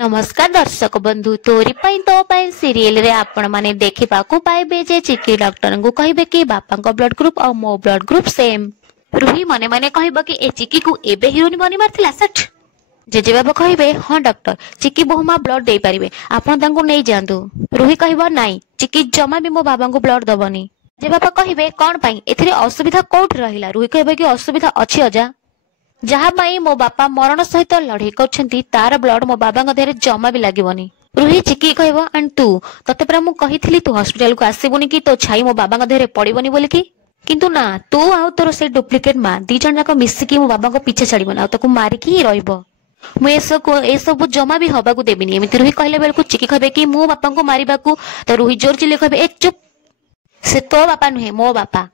नमस्कार दर्शक बंधु तोरी पाई तो पाई सीरियल रे आपण माने देखिबा को पाइबे जे चिकी डॉक्टर को कहिबे कि बापा को ब्लड ग्रुप और मो ब्लड ग्रुप सेम। रुही मने मने कहबो कि ए चिकी को एबे हीरोइन बनी मारथिला सट। जेजे बाबा कहबे हां डॉक्टर चिकी बहुमा ब्लड दे परिबे आपण तांको नै जांदु। रुही कहबो नाही चिकी जमा भी मो बाबा को ब्लड दबनी। जे बाबा कहबे कोन पई एथिरे असुविधा कोठ रहिला। रुही कहबे कि असुविधा अछि अजा जहाँ पाई मो बापा मरण सहित लड़ाई करछंती तार ब्लड मो बाबा देहरे जमा भी लागबनी। रुही चिकी कहबो अन तू तते परा मु कहिथिली तू हॉस्पिटल को आसीबुनी कि तो छाई मो बाबा देहरे पड़िबनी बोली कि किंतु ना तू आउ तोर से डुप्लिकेट मां दी जण जाक मिसी कि मो बाबा को पीछे छाड़िबन आ ताको मारी कि रहइबो मु ए सब जमा भी हबा को देबिनी। एमिति रुही कहले बेल को चिकी कहबे कि मो बापा को मारिबा को तो रुही जोर चिल्ले कहबे ए चुप से तो बापा नुहे मो बापा।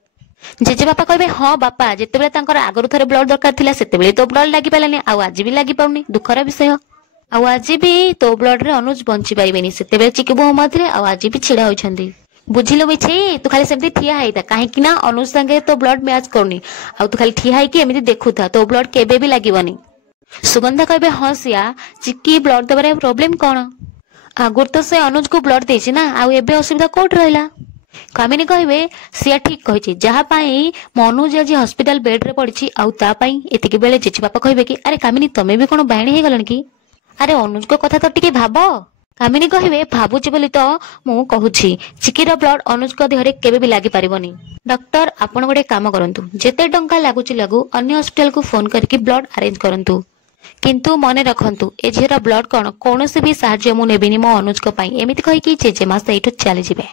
जेजे बापा कहबे हाँ बापा जेतेबेले तांकर आगरु थरे ब्लड दरकार थिला सेतेबेले तो ब्लड लागि पालानी आ आज भी लागि पाउनी दुखर विषय आ आज भी तो ब्लड रे अनुज बंची पाइबेनी सेतेबेले चिकी बहु मधरे आ आज भी छिड़ा होइछंदी बुझिलो मिछे तू खाली सेमती ठिया हाइता काहे कि ना अनुज संगे तो ब्लड मैच करनी आ तू खाली ठिया हाइ कि एमिति देखुथा तो ब्लड केबे भी लागिवनी। सुगंधा कहबे हाँ सिया चिकी ब्लड देबारे प्रॉब्लम कोन आगुर तो से अनुज को ब्लड देछि ना आ एबे असुविधा कोठ रहिला। कामिनी कहबे सिया ठीक कहिछि जहा पाई मनुज आज हॉस्पिटल बेड रे पड़िछि आउ ता पाई एतिके बेले जेछि बापा कहबे कि अरे कामिनी तमे भी कोन बाणी हे गलन कि अरे अनुज को कथा तो टिके भाबो। कामिनी कहबे भाबुछि बोली तो मु कहूछि चिकीर ब्लड अनुज को देहरे केबे भी लागि परिबनी। डॉक्टर आपण गोटे काम करंतु जेते टंका लागुछि लागु अन्य हॉस्पिटल को फोन करके ब्लड अरेंज करंतु किंतु मने रखंतु ए झीर ब्लड कोन कोनोसी भी सहाय्य मु नेबिनी मो अनुज को पाई एमिति कहि कि जेजेमा सेठु चली जिवे।